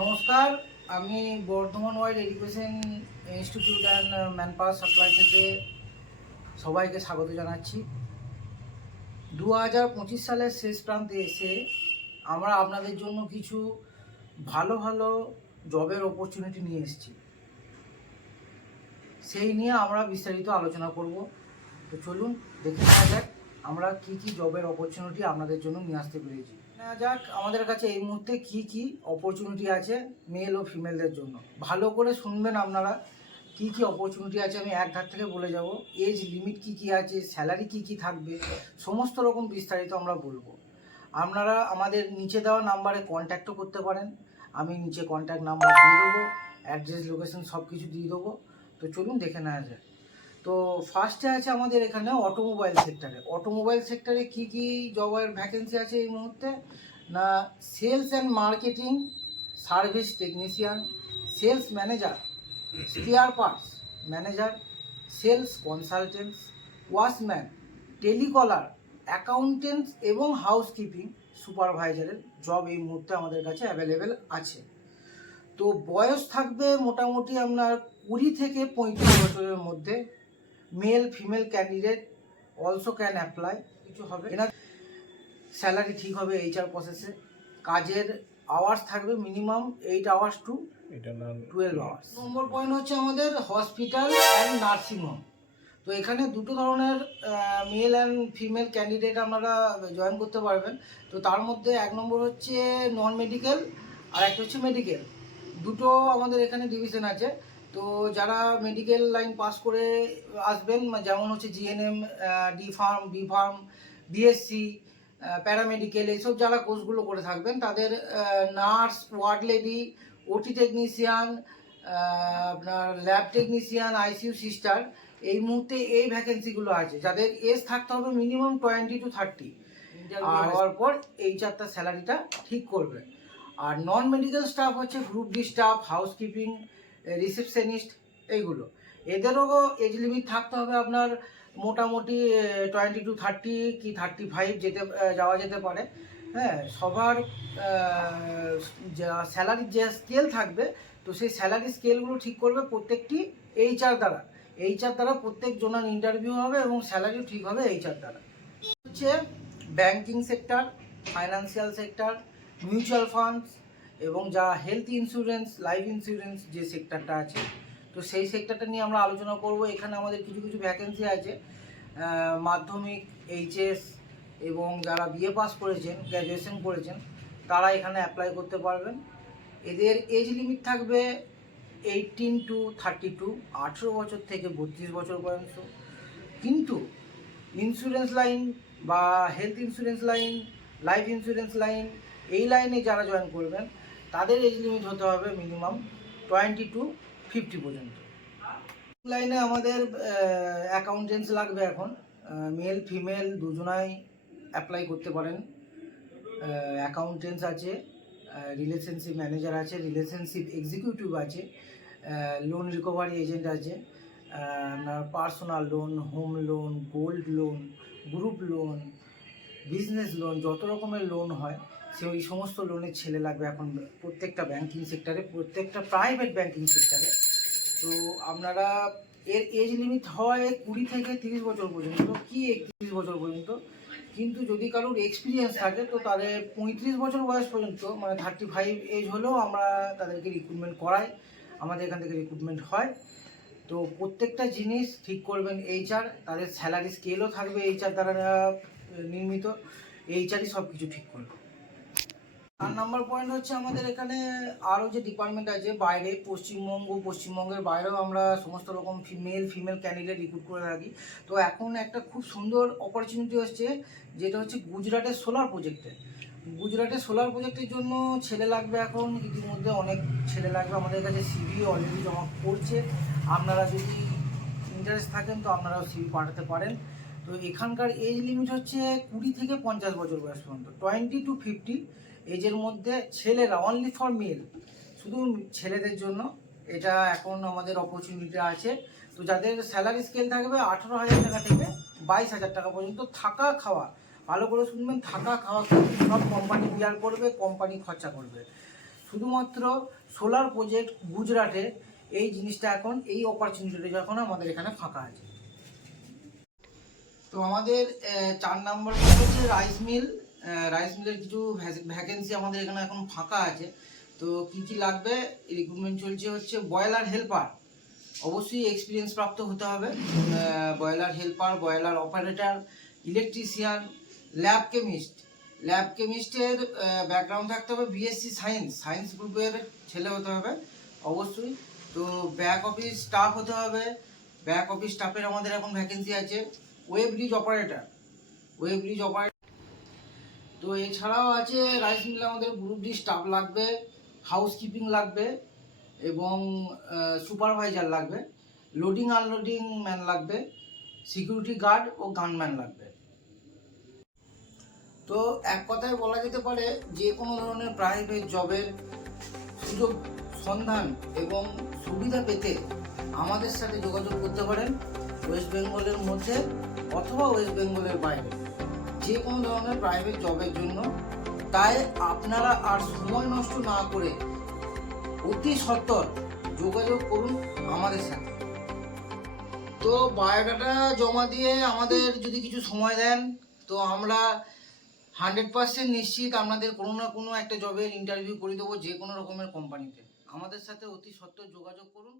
নমস্কার, আমি Bardhaman wide education institute and man power supply থেকে সবাইকে স্বাগত জানাচ্ছি। 2025 সালের শেষ প্রান্তে এসে আমরা আপনাদের জন্য কিছু ভালো ভালো জবের অপরচুনিটি নিয়ে এসেছি। সেই নিয়ে আমরা বিস্তারিত আলোচনা করব। তো চলুন দেখে নেওয়া যাক আমরা কি কি জবের অপরচুনিটি আপনাদের জন্য নিয়ে আসতে পেরেছি। নেওয়া যাক আমাদের কাছে এই মুহূর্তে কি কি অপরচুনিটি আছে মেল ও ফিমেলদের জন্য। ভালো করে শুনবেন আপনারা, কি কি অপরচুনিটি আছে আমি এক ধার থেকে বলে যাব। এজ লিমিট কি কি আছে, স্যালারি কি কি থাকবে, সমস্ত রকম বিস্তারিত আমরা বলবো। আপনারা আমাদের নিচে দেওয়া নাম্বারে কন্ট্যাক্টও করতে পারেন। আমি নিচে কন্ট্যাক্ট নাম্বার দিয়ে দেবো, অ্যাড্রেস লোকেশন সব কিছু দিয়ে দেবো। তো চলুন দেখে নেওয়া যায়। তো ফার্স্টে আছে আমাদের এখানে অটোমোবাইল সেক্টরে। অটোমোবাইল সেক্টরে কি কি জবের ভ্যাকেন্সি আছে এই মুহূর্তে না, sales and marketing service technician, sales manager, spare parts manager, sales consultants, washman, telecaller, accountants এবং হাউসকিপিং সুপারভাইজারের জব এই মুহূর্তে আমাদের কাছে অ্যাভেলেবেল আছে। তো বয়স থাকবে মোটামুটি আপনার 20 থেকে 35 বছরের মধ্যে। Male female candidate also can apply. কিছু হবে এনার স্যালারি ঠিক হবে এইচআর প্রসেসে। কাজের আওয়ার্স থাকবে মিনিমাম 8 আওয়ার্স টু 12 আওয়ার্স। নম্বর পয়েন্ট হচ্ছে আমাদের হসপিটাল অ্যান্ড নার্সিং হোম। তো এখানে দুটো ধরনের মেল অ্যান্ড ফিমেল ক্যান্ডিডেট আপনারা জয়েন করতে পারবেন। তো তার মধ্যে এক নম্বর হচ্ছে নন মেডিকেল আর একটা হচ্ছে মেডিকেল। দুটো আমাদের এখানে ডিভিশন আছে। তো যারা মেডিকেল লাইন পাস করে আসবেন, যেমন হচ্ছে GNM, D pharm, B pharm, BSc, paramedical, এইসব যারা কোর্সগুলো করে থাকবেন তাদের nurse, ward lady, OT technician, আপনার ল্যাব টেকনিশিয়ান, আইসিইউ সিস্টার, এই মুহূর্তে এই ভ্যাকেন্সিগুলো আছে। যাদের এজ থাকতে হবে মিনিমাম 20 to 30। আর হওয়ার পর এই চারটা স্যালারিটা ঠিক করবে। আর নন মেডিকেল স্টাফ হচ্ছে group D staff, housekeeping, receptionist, এইগুলো। এদেরও এজ লিমিট থাকতে হবে আপনার মোটামুটি 20 to 30 কি 35 যাওয়া যেতে পারে। হ্যাঁ, সবার যা স্যালারির যে স্কেল থাকবে, তো সেই স্যালারি স্কেলগুলো ঠিক করবে প্রত্যেকটি এইচআর দ্বারা। এইচআর দ্বারা প্রত্যেক জনের ইন্টারভিউ হবে এবং স্যালারিও ঠিক হবে এইচআর দ্বারা। হচ্ছে banking sector, financial sector, mutual funds এবং যা হেলথ ইন্স্যুরেন্স, লাইফ ইন্স্যুরেন্স যে সেক্টরটা আছে, তো সেই সেক্টরটা নিয়ে আমরা আলোচনা করব। এখানে আমাদের কিছু কিছু ভ্যাকেন্সি আছে। মাধ্যমিক, এইচএস এবং যারা বিএ পাস করেছেন, গ্র্যাজুয়েশন করেছেন, তারা এখানে অ্যাপ্লাই করতে পারবেন। এদের এজ লিমিট থাকবে 18 to 32, 18 বছর থেকে 32 বছর পর্যন্ত। কিন্তু ইন্স্যুরেন্স লাইন বা health insurance line, life insurance line, এই লাইনে যারা জয়েন করবেন তাদের এজ লিমিট হতে হবে মিনিমাম 20 to 50 পর্যন্ত। লাইনে আমাদের অ্যাকাউন্টেন্টস লাগবে এখন। মেল ফিমেল দুজনাই অ্যাপ্লাই করতে পারেন। অ্যাকাউন্টেন্টস আছে, রিলেশনশিপ ম্যানেজার আছে, রিলেশনশিপ এক্সিকিউটিভ আছে, লোন রিকভারি এজেন্ট আছে, personal loan, home loan, gold loan, group loan, business loan, যত রকমের লোন হয় সেই সমস্ত লোনের ছেলে লাগবে এখন প্রত্যেকটা ব্যাংকিং সেক্টরে, প্রত্যেকটা প্রাইভেট ব্যাংকিং সেক্টরে। তো আপনারা এর এজ লিমিট হয় 20 থেকে 30 বছর পর্যন্ত কি 31 বছর পর্যন্ত। কিন্তু যদি কারোর এক্সপিরিয়েন্স থাকে তো তাদের 35 বছর বয়স পর্যন্ত, মানে 35 এজ হলেও আমরা তাদেরকে রিক্রুটমেন্ট করাই, আমাদের এখান থেকে রিক্রুটমেন্ট হয়। তো প্রত্যেকটা জিনিস ঠিক করবেন এইচআর, তাদের স্যালারি স্কেলও থাকবে এইচআর দ্বারা নির্মিত, এইচআরই সব কিছু ঠিক করবে। 4 নম্বর পয়েন্ট হচ্ছে আমাদের এখানে আরও যে ডিপার্টমেন্ট আছে বাইরে, পশ্চিমবঙ্গের বাইরেও আমরা সমস্ত রকম মেল ফিমেল ক্যান্ডিডেট রিক্রুট করে থাকি। তো এখন একটা খুব সুন্দর অপরচুনিটি হচ্ছে, যেটা হচ্ছে গুজরাটের সোলার প্রজেক্টে। গুজরাটের সোলার প্রজেক্টের জন্য ছেলে লাগবে এখন, ইতিমধ্যে অনেক ছেলে লাগবে। আমাদের কাছে সিভি অলরেডি জমা করছে। আপনারা যদি ইন্টারেস্ট থাকেন তো আপনারাও সিভি পাঠাতে পারেন। তো এখানকার এজ লিমিট হচ্ছে 20 থেকে 50 বছর বয়স পর্যন্ত, 20 to 50 এজের মধ্যে ছেলেরা, অনলি ফর মেল, শুধু ছেলেদের জন্য এটা এখন আমাদের অপরচুনিটি আছে। তো যাদের স্যালারি স্কেল থাকবে 18,000 টাকা থেকে 22,000 টাকা পর্যন্ত, থাকা খাওয়া, ভালো করে শুনবেন, থাকা খাওয়া সব কোম্পানি বিয়ার করবে, কোম্পানি খরচা করবে, শুধুমাত্র সোলার প্রজেক্ট গুজরাটে এই জিনিসটা এখন, এই অপরচুনিটিটা এখন আমাদের এখানে ফাঁকা আছে। তো আমাদের 4 নম্বর হচ্ছে রাইস মিল। রাইস মিলের কিছু ভ্যাকেন্সি আমাদের এখানে এখন ফাঁকা আছে। তো কি কি লাগবে, রিক্রুটমেন্ট চলছে হচ্ছে বয়লার হেল্পার, অবশ্যই এক্সপিরিয়েন্স প্রাপ্ত হতে হবে। Boiler helper, boiler operator, electrician, lab chemist. Lab কেমিস্টের ব্যাকগ্রাউন্ড থাকতে হবে বিএসসি সায়েন্স গ্রুপের ছেলে হতে হবে অবশ্যই। তো ব্যাক অফিস স্টাফ হতে হবে, ব্যাক অফিস স্টাফের আমাদের এখন ভ্যাকেন্সি আছে। Web bridge operator, web bridge operator. তো এছাড়াও আছে রাইস মিলে আমাদের গ্রুপ ডি স্টাফ লাগবে, হাউসকিপিং লাগবে এবং সুপারভাইজার লাগবে, লোডিং আনলোডিং ম্যান লাগবে, সিকিউরিটি গার্ড ও গানম্যান লাগবে। তো এক কথায় বলা যেতে পারে যে কোনো ধরনের প্রাইভেট জবের সুযোগ সন্ধান এবং সুবিধা পেতে আমাদের সাথে যোগাযোগ করতে পারেন ওয়েস্ট বেঙ্গলের মধ্যে অথবা ওয়েস্ট বেঙ্গলের বাইরে, যে কোনো ধরনের প্রাইভেট জবের জন্য। তাই আপনারা আর সময় নষ্ট না করে অতি সত্বর যোগাযোগ করুন আমাদের সাথে। তো বায়োডাটা জমা দিয়ে আমাদের যদি কিছু সময় দেন, তো আমরা 100% নিশ্চিত আপনাদের কোনো না কোনো একটা জবের ইন্টারভিউ করে দেবো, যে কোনো রকমের কোম্পানিতে। আমাদের সাথে অতি সত্বর যোগাযোগ করুন।